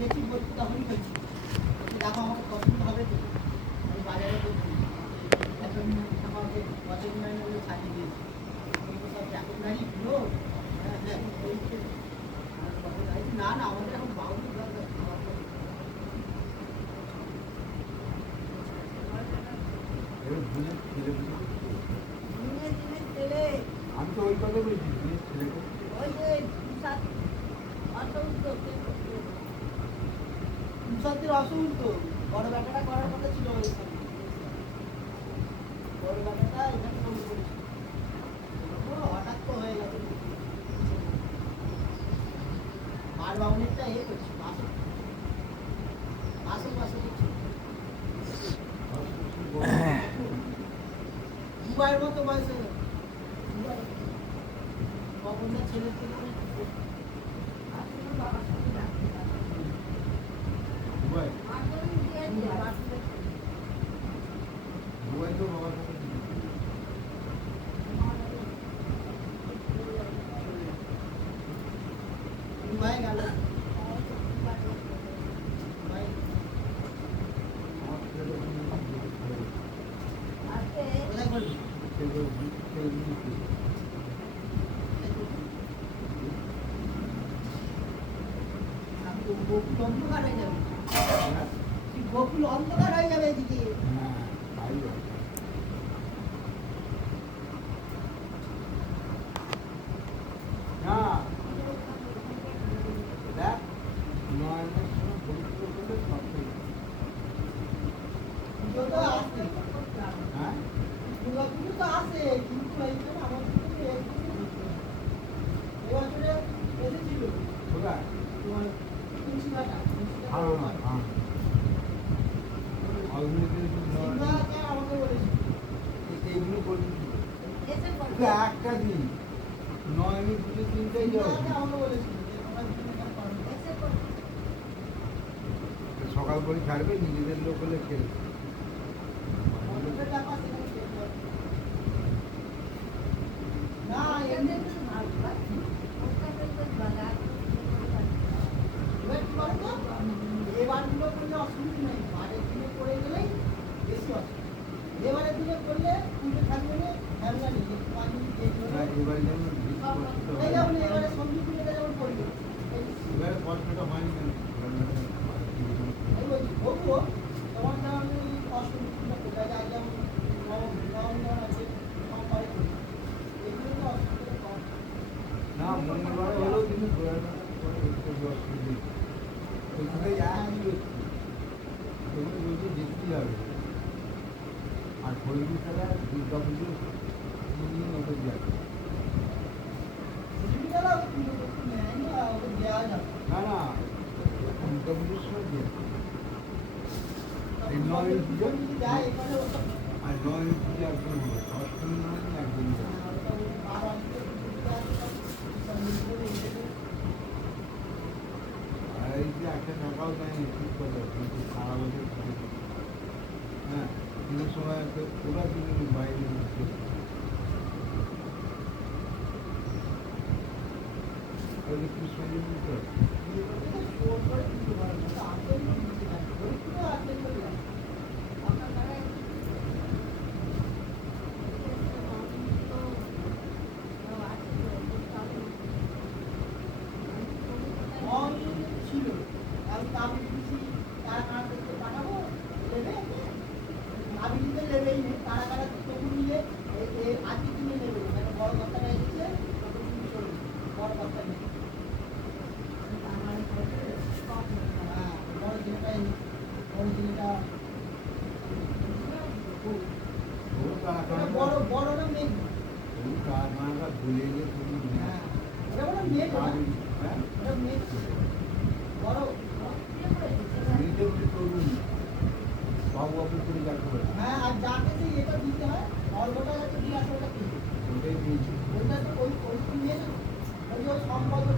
গেছি বলছি তখনই বলছি দেখো আমাকে পছন্দ হবে তো আমি বাজারে বলছি এখন আমাকে পছন্দ হয় না বলে ছাড়িয়ে দিয়েছি সব জ্যাকেট গাড়ি পুরো হ্যাঁ হ্যাঁ না না আমাদের এখন বাউন্ডারি দরকার আমি তো ওই কথা বলছি ছেলেকে সত্যি অসুখ তো বড় ব্যাটাটা করার কথা ছিল বড় ব্যাটাটা এখানে ফোন করেছিল হঠাৎ তো হয়ে গেছে আর বাউনেরটা এ করছি মাসে মাসে দিচ্ছি দুবাইয়ের মতো বয়সে কখনকার ছেলের থেকে দুবাই গেল কোথায় করবি গোকুল অন্ধকার হয়ে যাবে গোকুল অন্ধকার হয়ে যাবে এদিকে দুর্গাপুজো তো আছে কিন্তু এইখানে আমাদের এবছরে এসেছিল তোমার তুলসীঘাটা আমাকে বলেছিল এইগুলো বলছি একটা দিন 9 মিনিট 3টাই যাও আমাকে বলেছিল সকাল করে ছাড়বে নিজেদের লোক হলে খেলবে না এবারগুলো করলে অসুবিধা নেই বারের দিনে করে গেলেই বেশি অসুবিধা এবারের দিনে করলে পুজো থাকবে না ঝামেলা নেই 5 মিনিট এবারে সন্ধি পুজোটা যেমন করবে এবারে কষ্টটা হয়নি কেন তবুও তোমার যেমন অষ্টমী পুজো কোথায় যায় যেমন নবমীর আছে সোমবারে করি এগুলো তো অসুবিধা কম না মঙ্গলবারে হলেও কিন্তু ওইখানে বলছি দেখতেই হবে আর হলদি খেলা দুর্গা পুজো 3 দিন ওকে দেওয়া না না দুর্গা পুজোর সময় দেওয়া এই 9 পুজো আর 9 পুজো একদম হবে অষ্টমী 9 একদম আর এই যে একটা টাকাও দেয়নি ঠিক কথা কিন্তু সারা বছর হ্যাঁ কোনো সময় ওরা কিন্তু বাইরে কৃষ্ণ জন্ম ছিল আমি তারা করতে পাঠাবো নেবে আবিলিতে নেবেই নেই তারা তবু নিয়ে আজকে কিনে নেবে মানে বড় কথাটা এসেছে বড় কথা নেই বড় জিনিসটাই বড় জিনিসটা বড় না মেঘ ভুলে গিয়ে তুমি হ্যাঁ ওটা মেঘ বড়